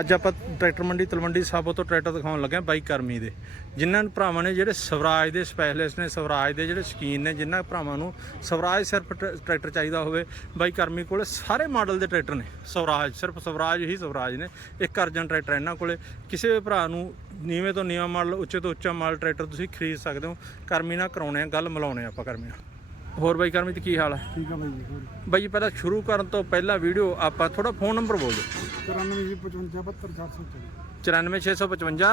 ਅੱਜ ਆਪਾਂ ਟਰੈਕਟਰ ਮੰਡੀ ਤਲਵੰਡੀ ਸਾਬੋ ਤੋਂ ਟਰੈਕਟਰ ਦਿਖਾਉਣ ਲੱਗੇ ਹਾਂ ਬਾਈ ਕਰਮੀ ਦੇ। ਜਿਨ੍ਹਾਂ ਭਰਾਵਾਂ ਨੇ ਜਿਹੜੇ ਸਵਰਾਜ ਦੇ ਸਪੈਸ਼ਲਿਸਟ ਨੇ, ਸਵਰਾਜ ਦੇ ਜਿਹੜੇ ਸ਼ਕੀਨ ਨੇ, ਜਿਨ੍ਹਾਂ ਭਰਾਵਾਂ ਨੂੰ ਸਵਰਾਜ ਸਿਰਫ ਟਰ- ਟਰੈਕਟਰ ਚਾਹੀਦਾ ਹੋਵੇ, ਬਾਈ ਕਰਮੀ ਕੋਲੇ ਸਾਰੇ ਮਾਡਲ ਦੇ ਟਰੈਕਟਰ ਨੇ। ਸਵਰਾਜ, ਸਿਰਫ ਸਵਰਾਜ ਹੀ ਸਵਰਾਜ ਨੇ। ਇੱਕ ਅਰਜਨ ਟਰੈਕਟਰ ਇਹਨਾਂ ਕੋਲੇ। ਕਿਸੇ ਵੀ ਭਰਾ ਨੂੰ ਨੀਵੇਂ ਤੋਂ ਨੀਵਾਂ ਮਾਡਲ ਉੱਚੇ ਤੋਂ ਉੱਚਾ ਮਾਡਲ ਟਰੈਕਟਰ ਤੁਸੀਂ ਖਰੀਦ ਸਕਦੇ ਹੋ। ਕਰਮੀ ਨਾਲ ਕਰਾਉਣੇ ਆ, ਗੱਲ ਮਿਲਾਉਣੇ ਆ ਆਪਾਂ ਕਰਮੀ ਨਾਲ। ਹੋਰ ਬਾਈ ਕਰਮੀ ਤੇ ਕੀ ਹਾਲ ਹੈ ਠੀਕ ਆ ਬਾਈ ਜੀ ਹੋਰ। ਬਾਈ ਪਹਿਲਾਂ ਸ਼ੁਰੂ ਕਰਨ ਤੋਂ ਪਹਿਲਾਂ ਵੀਡੀਓ ਆਪਾਂ ਥੋੜਾ ਫੋਨ ਨੰਬਰ ਬੋਲ ਦਿਓ। 94 ਜੀ 55 72 440 94655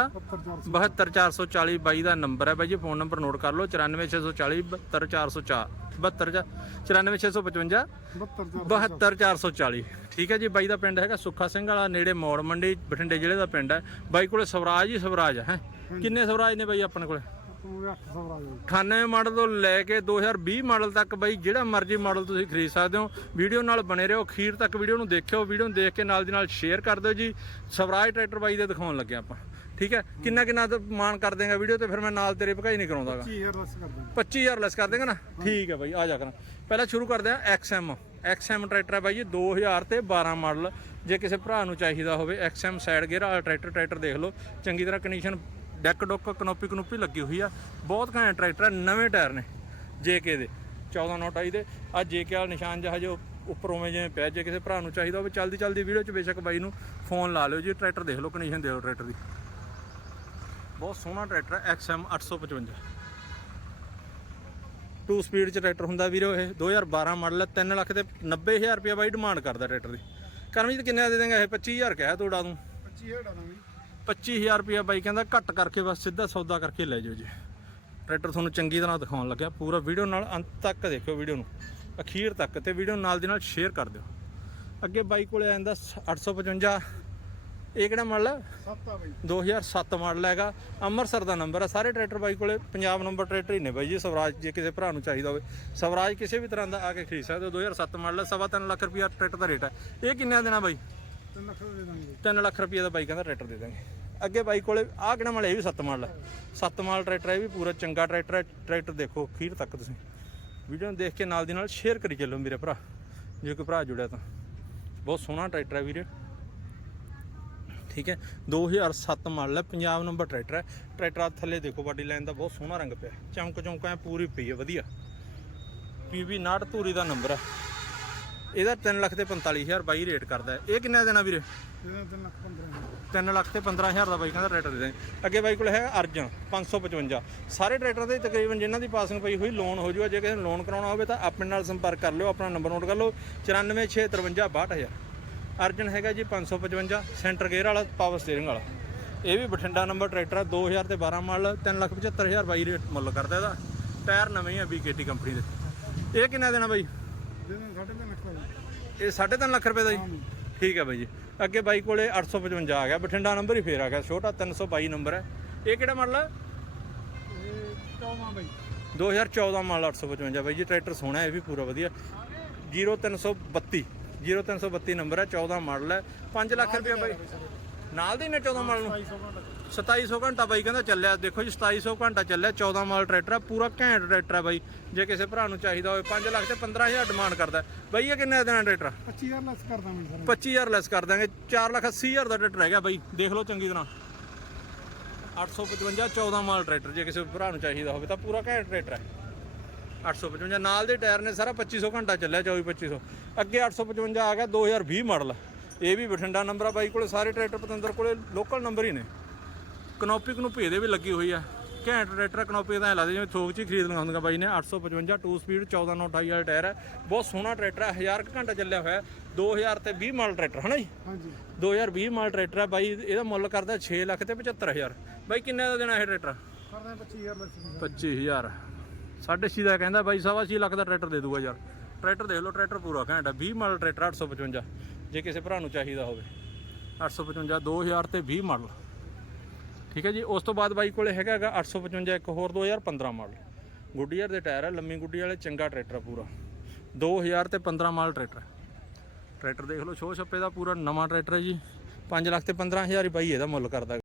72 72440 ਬਾਈ ਦਾ ਨੰਬਰ ਹੈ ਬਾਈ ਜੀ ਫੋਨ ਨੰਬਰ ਨੋਟ ਕਰ ਲਓ 94640 72404 72 94655 72 72440 ਠੀਕ ਹੈ ਜੀ ਬਾਈ ਦਾ ਪਿੰਡ ਹੈਗਾ ਸੁੱਖਾ ਸਿੰਘ ਵਾਲਾ ਨੇੜੇ ਮੌੜ ਮੰਡੀ ਬਠਿੰਡੇ ਜ਼ਿਲ੍ਹੇ ਦਾ ਪਿੰਡ ਹੈ। ਬਾਈ ਕੋਲੇ ਸਵਰਾਜ ਹੀ ਸਵਰਾਜ ਹੈ ਹੈਂ। ਕਿੰਨੇ ਸਵਰਾਜ ਨੇ ਬਾਈ ਆਪਣੇ ਕੋਲੇ? ਤੁਹਾਨੂੰ 800 ਆ ਜਾਓ 98 ਮਾਡਲ ਤੋਂ ਲੈ ਕੇ 2020 ਮਾਡਲ ਤੱਕ ਬਾਈ ਜਿਹੜਾ ਮਰਜ਼ੀ ਮਾਡਲ ਤੁਸੀਂ ਖਰੀਦ ਸਕਦੇ ਹੋ। ਵੀਡੀਓ ਨਾਲ ਬਣੇ ਰਹੋ ਅਖੀਰ ਤੱਕ ਵੀਡੀਓ ਨੂੰ ਦੇਖਿਓ। ਵੀਡੀਓ ਨੂੰ ਦੇਖ ਕੇ ਨਾਲ ਦੀ ਨਾਲ ਸ਼ੇਅਰ ਕਰ ਦਿਓ ਜੀ। ਸਵਰਾਜ ਟਰੈਕਟਰ ਬਾਈ ਦੇ ਦਿਖਾਉਣ ਲੱਗੇ ਆਪਾਂ। ਠੀਕ ਹੈ? ਕਿੰਨਾ ਕਿੰਨਾ ਮਾਨ ਕਰ ਦੇਗਾ ਵੀਡੀਓ ਤੇ ਫਿਰ ਮੈਂ ਨਾਲ ਤੇਰੇ ਭਕਾਈ ਨਹੀਂ ਕਰਾਉਂਦਾਗਾ। 20000 ਦੱਸ ਕਰ ਦਾਂ 25000 ਲੈਸ ਕਰ ਦੇਗਾ ਨਾ? ਠੀਕ ਹੈ ਬਾਈ ਆ ਜਾ ਕਰਾਂ। ਪਹਿਲਾਂ ਸ਼ੁਰੂ ਕਰਦੇ ਆ XM XM ਟਰੈਕਟਰ ਹੈ ਬਾਈ ਜੀ 2000 ਤੇ 12 ਮਾਡਲ। ਜੇ ਕਿਸੇ ਭਰਾ ਨੂੰ ਚਾਹੀਦਾ ਹੋਵੇ XM ਸਾਈਡ ਗੇਅਰ ਵਾਲਾ ਟਰੈਕਟਰ ਟਰੈਕਰ ਦੇਖ ਲਓ। ਚੰਗੀ ਤਰ੍ਹਾਂ ਕੰਡੀਸ਼ਨ ਡੈਕ ਡੁੱਕ ਕਨੋਪੀ ਕਨੋਪੀ ਲੱਗੀ ਹੋਈ ਆ। ਬਹੁਤ ਘੈਂਟ ਟਰੈਕਟਰ ਆ, ਨਵੇਂ ਟਾਇਰ ਨੇ JK ਦੇ 14 ਨੋਟ ਆਈ ਦੇ। ਆ JK ਵਾਲਾ ਨਿਸ਼ਾਨ ਜਿਹਾ ਜੋ ਉੱਪਰ ਉਵੇਂ ਜਿਵੇਂ ਪੈ ਜੇ ਕਿਸੇ ਭਰਾ ਨੂੰ ਚਾਹੀਦਾ ਹੋਵੇ, ਚਲਦੀ ਚਲਦੀ ਵੀਡੀਓ 'ਚ ਬੇਸ਼ੱਕ ਬਾਈ ਨੂੰ ਫੋਨ ਲਾ ਲਿਓ ਜੀ, ਟਰੈਕਟਰ ਦੇਖ ਲਓ ਕੰਡੀਸ਼ਨ ਦੇਖ ਲਓ ਟਰੈਕਟਰ ਦੀ। ਬਹੁਤ ਸੋਹਣਾ ਟਰੈਕਟਰ ਹੈ XM 855 2 ਸਪੀਡ ਚ ਟਰੈਕਟਰ ਹੁੰਦਾ ਵੀਰੋ ਇਹ 2012 ਮਾਡਲ ਹੈ 3 ਲੱਖ ਤੇ 90000 ਰੁਪਏ ਬਾਈ ਡਿਮਾਂਡ ਕਰਦਾ ਟਰੈਕਟਰ ਦੀ। ਕਰਮਜੀਤ, ਕਿੰਨੇ ਦਾ ਦੇ ਦੇਂਗਾ ਇਹ? 25000 ਕਿਹਾ ਤੋੜਾ ਤੂੰ 25000 ਡਾਲਾਂਗੇ 25000 ਰੁਪਏ ਬਾਈ ਕਹਿੰਦਾ ਘੱਟ ਕਰਕੇ ਬਸ ਸਿੱਧਾ ਸੌਦਾ ਕਰਕੇ ਲੈ ਜਾਓ ਜੀ। ਟਰੈਕਟਰ ਤੁਹਾਨੂੰ ਚੰਗੀ ਤਰ੍ਹਾਂ ਦਿਖਾਉਣ ਲੱਗਿਆ। ਪੂਰਾ ਵੀਡੀਓ ਨਾਲ ਅੰਤ ਤੱਕ ਦੇਖਿਓ ਵੀਡੀਓ ਨੂੰ। ਅਖੀਰ ਤੱਕ ਤੇ ਵੀਡੀਓ ਨਾਲ ਦੀ ਨਾਲ ਸ਼ੇਅਰ ਕਰ ਦਿਓ। ਅੱਗੇ ਬਾਈ ਕੋਲੇ ਆ ਜਾਂਦਾ 855 ਇਹ ਕਿਹੜਾ ਮਾਡਲ ਹੈ 7 ਆ ਬਾਈ 2007 ਮਾਡਲ ਹੈਗਾ। ਅੰਮ੍ਰਿਤਸਰ ਦਾ ਨੰਬਰ ਹੈ ਸਾਰੇ ਟਰੈਕਟਰ ਬਾਈ ਕੋਲੇ ਪੰਜਾਬ ਨੰਬਰ ਟਰੈਕਟਰ ਹੀ ਨੇ ਬਾਈ ਜੀ। ਸਵਰਾਜ ਜੇ ਕਿਸੇ ਭਰਾ ਨੂੰ ਚਾਹੀਦਾ ਹੋਵੇ। ਸਵਰਾਜ ਕਿਸੇ ਵੀ ਤਰ੍ਹਾਂ ਦਾ ਆ ਕੇ ਖਰੀਦ ਸਕਦੇ ਹੋ। 2007 ਮਾਡਲ ਹੈ ਸਵਾ ਤਿੰਨ ਲੱਖ ਰੁਪਿਆ ਟਰੈਕਟਰ ਦਾ ਰੇਟ ਹੈ ਇਹ ਕਿੰਨਿਆਂ ਦੇਣਾ ਬਾਈ? 3 ਲੱਖ ਦੇ ਦਾਂਗੇ। 3 ਲੱਖ ਰੁਪਏ ਦਾ ਬਾਈ ਕਹਿੰਦਾ ਟਰੈਕਟਰ ਦੇ ਦਾਂਗੇ। ਅੱਗੇ ਬਾਈ ਕੋਲੇ, ਆਹ ਕਿਹੜਾ ਮਾਡਲ ਇਹ ਵੀ 7 ਮਾਲ ਹੈ। 7 ਮਾਲ ਟਰੈਕਟਰ ਹੈ, ਇਹ ਵੀ ਪੂਰਾ ਚੰਗਾ ਟਰੈਕਟਰ ਹੈ। ਟਰੈਕਟਰ ਦੇਖੋ, ਅਖੀਰ ਤੱਕ ਤੁਸੀਂ। ਵੀਡੀਓ ਨੂੰ ਦੇਖ ਕੇ ਨਾਲ ਦੀ ਨਾਲ ਸ਼ੇਅਰ ਕਰੀ ਚੱਲੋ ਮੇਰੇ ਭਰਾ। ਜੇ ਕੋਈ ਭਰਾ ਜੁੜਿਆ ਤਾਂ। ਬਹੁਤ ਸੋਹਣਾ ਟਰੈਕਟਰ ਹੈ ਵੀਰੇ। ਠੀਕ ਹੈ 2007 ਮਾਡਲ ਹੈ, ਪੰਜਾਬ ਨੰਬਰ ਟਰੈਕਟਰ ਹੈ। ਟਰੈਕਟਰ ਆ ਥੱਲੇ ਦੇਖੋ, ਬਾਡੀ ਲਾਈਨ ਦਾ ਬਹੁਤ ਸੋਹਣਾ ਰੰਗ ਪਿਆ। ਚਮਕ ਚੌਂਕਾ ਪੂਰੀ ਪਈ ਹੈ, ਵਧੀਆ। ਪੀਵੀ 69 ਧੂਰੀ ਦਾ ਨੰਬਰ ਹੈ। ਇਹਦਾ 3 ਲੱਖ ਤੇ 45000 ਬਾਈ ਰੇਟ ਕਰਦਾ ਹੈ। ਇਹ ਕਿੰਨਾ ਦੇਣਾ ਵੀਰੇ? ਇਹਦਾ 3 ਲੱਖ 15 3 ਲੱਖ ਤੇ 15000 ਦਾ ਬਾਈ ਕਹਿੰਦਾ ਟਰੈਕਟਰ ਦੇ ਅੱਗੇ ਬਾਈ ਕੋਲ ਹੈ ਅਰਜਨ 555 ਸਾਰੇ ਟਰੈਕਟਰ ਦੇ ਤਕਰੀਬਨ ਜਿਨ੍ਹਾਂ ਦੀ ਪਾਸਿੰਗ ਪਈ ਹੋਈ ਲੋਨ ਹੋ ਜੂਗਾ ਜੇ ਕਿਸੇ ਨੂੰ ਲੋਨ ਕਰਾਉਣਾ ਹੋਵੇ ਤਾਂ ਆਪਣੇ ਨਾਲ ਸੰਪਰਕ ਕਰ ਲਿਓ ਆਪਣਾ ਨੰਬਰ ਨੋਟ ਕਰ ਲਓ। 946556262000 ਅਰਜਨ ਹੈਗਾ ਜੀ 555 ਸੈਂਟਰ ਗੇਅਰ ਵਾਲਾ ਪਾਵਰ ਸਟੀਅਰਿੰਗ ਵਾਲਾ। ਇਹ ਵੀ ਬਠਿੰਡਾ ਨੰਬਰ ਟਰੈਕਟਰ ਆ 2000 ਤੇ 12 ਮਾਡਲ 375000 ਬਾਈ ਰੇਟ ਮੁੱਲ ਕਰਦਾ ਇਹਦਾ। ਟਾਇਰ ਨਵੇਂ ਆ BKT ਕੰਪਨੀ ਦੇ। ਇਹ ਕਿੰਨਾ ਦੇਣਾ ਬਾਈ? ਦਾਂ 3.5 ਲੱਖ ਦਾ ਇਹ 3.5 ਲੱਖ ਰੁਪਏ ਦਾ ਜੀ? ਠੀਕ ਹੈ ਬਾਈ ਜੀ। ਅੱਗੇ ਬਾਈ ਕੋਲੇ 855 ਆ ਗਿਆ। ਬਠਿੰਡਾ ਨੰਬਰ ਹੀ ਫੇਰ ਆ ਗਿਆ। ਛੋਟਾ 322 ਨੰਬਰ ਹੈ। ਇਹ ਕਿਹੜਾ ਮਾਡਲ ਹੈ ਇਹ 14 ਬਾਈ 2014 ਮਾਡਲ 855 ਬਾਈ ਜੀ। ਟਰੈਕਟਰ ਸੋਹਣਾ ਇਹ ਵੀ ਪੂਰਾ ਵਧੀਆ। 0332 0332 ਨੰਬਰ ਹੈ। 14 ਮਾਡਲ ਹੈ। 5 ਲੱਖ ਰੁਪਏ ਬਾਈ। ਨਾਲ ਦੇ ਨੇ 14 ਮਾਡਲ ਨੂੰ? 2700 ਘੰਟਾ ਬਾਈ ਕਹਿੰਦਾ ਚੱਲਿਆ। ਦੇਖੋ ਜੀ 2700 ਘੰਟਾ ਚੱਲਿਆ 14 ਮਾਡਲ ਟਰੈਕਟਰ ਆ ਪੂਰਾ ਘੈਂਟ ਟਰੈਕਟਰ ਆ ਬਾਈ। ਜੇ ਕਿਸੇ ਭਰਾ ਨੂੰ ਚਾਹੀਦਾ ਹੋਵੇ 5 ਲੱਖ ਤੇ 15000 ਡਿਮਾਂਡ ਕਰਦਾ ਬਾਈ ਇਹ ਕਿੰਨੇ ਦਾ ਦੇਣਾ ਟਰੈਕਟਰ 25000 ਲੈਸ ਕਰ ਦਾਂਗੇ ਸਰ। 25000 ਲੈਸ ਕਰ ਦਾਂਗੇ। 4 ਲੱਖ 80000 ਦਾ ਟਰੈਕਟਰ ਹੈਗਾ ਬਾਈ। ਦੇਖ ਲਓ ਚੰਗੀ ਤਰ੍ਹਾਂ। 855 14 ਮਾਡਲ ਟਰੈਕਟਰ ਜੇ ਕਿਸੇ ਭਰਾ ਨੂੰ ਚਾਹੀਦਾ ਹੋਵੇ ਤਾਂ ਪੂਰਾ ਘੈਂਟ ਟਰੈਕਟਰ ਹੈ। 855 ਨਾਲ ਦੇ ਟਾਇਰ ਨੇ ਸਾਰਾ 2500 ਘੰਟਾ ਚੱਲਿਆ 24 2500 ਅੱਗੇ 855 ਆ ਗਿਆ 2020 ਮਾਡਲ। ਇਹ ਵੀ ਬਠਿੰਡਾ ਨੰਬਰ ਆ ਬਾਈ ਕੋਲੇ ਸਾਰੇ ਟਰੈਕਟਰ ਪਤੰਦਰ ਕੋਲੇ ਲੋਕਲ ਨੰਬਰ ਹੀ ਨੇ। ਕਨੋਪੀ ਕਨੂਪੀ ਇਹਦੇ ਵੀ ਲੱਗੀ ਹੋਈ ਆ। ਘੈਂਟ ਟਰੈਕਟਰ ਕਨੋਪੀ ਦਾ ਐਂ ਲੱਗਦਾ ਜਿਵੇਂ ਥੋਕ 'ਚ ਹੀ ਖਰੀਦ ਲਗਾ ਹੁੰਦੀਆਂ ਬਾਈ ਨੇ। 855 2 ਸਪੀਡ 14 ਨੌ 28 ਵਾਲਾ ਟਾਇਰ ਹੈ ਬਹੁਤ ਸੋਹਣਾ ਟਰੈਕਟਰ ਹੈ 1000 ਕੁ ਘੰਟਾ ਚੱਲਿਆ ਹੋਇਆ। ਹੈ। 2000 ਤੇ 20 ਮਾਡਲ ਟਰੈਕਰ ਹਨਾ ਜੀ? ਹਾਂਜੀ। 2020 ਮਾਡਲ ਟਰੈਕਟਰ ਹੈ ਬਾਈ। ਇਹਦਾ ਮੁੱਲ ਕਰਦਾ 6 ਲੱਖ ਤੇ 75000 ਬਾਈ ਕਿੰਨੇ ਦਾ ਦੇਣਾ ਇਹ ਟਰੈਕਟਰ? ਕਰ ਦਾਂ 25000 ਲੈਸ ਜੀ 25000 ਸਾਢੇ ਛੇ ਦਾ ਕਹਿੰਦਾ ਬਾਈ ਸਵਾ ਛੇ ਲੱਖ ਦਾ ਟਰੈਕਟਰ ਦੇ ਦੂਗਾ ਯਾਰ। ਟਰੈਕਟਰ ਦੇਖ ਲਓ ਟਰੈਕਟਰ ਪੂਰਾ ਘੈਂਟ ਹੈ 20 ਮਾਡਲ ਟਰੈਕਟਰ 855 ਜੇ ਕਿਸੇ ਭਰਾ ਨੂੰ ਚਾਹੀਦਾ ਹੋਵੇ। 855 2000 ਤੇ 20 ਮਾਡਲ। ਠੀਕ ਹੈ ਜੀ, ਉਸ ਤੋਂ ਬਾਅਦ ਬਾਈ ਕੋਲੇ ਹੈਗਾ ਹੈਗਾ 855 ਇੱਕ ਹੋਰ 2015 ਮਾਡਲ। ਗੁੱਡੀਅਰ ਦੇ ਟਾਇਰ ਆ, ਲੰਮੀ ਗੁੱਡੀ ਵਾਲੇ, ਚੰਗਾ ਟਰੈਕਟਰ ਆ ਪੂਰਾ। 2000 ਤੇ 15 ਮਾਡਲ ਟਰੈਕਟਰ ਟਰੈਕਟਰ ਦੇਖ ਲਓ ਸ਼ੋਅ ਛੱਪੇ ਦਾ ਪੂਰਾ ਨਵਾਂ ਟਰੈਕਟਰ ਹੈ ਜੀ। 5 ਲੱਖ ਤੇ 15000 ਹੀ ਬਾਈ ਇਹਦਾ ਮੁੱਲ ਕਰਦਾ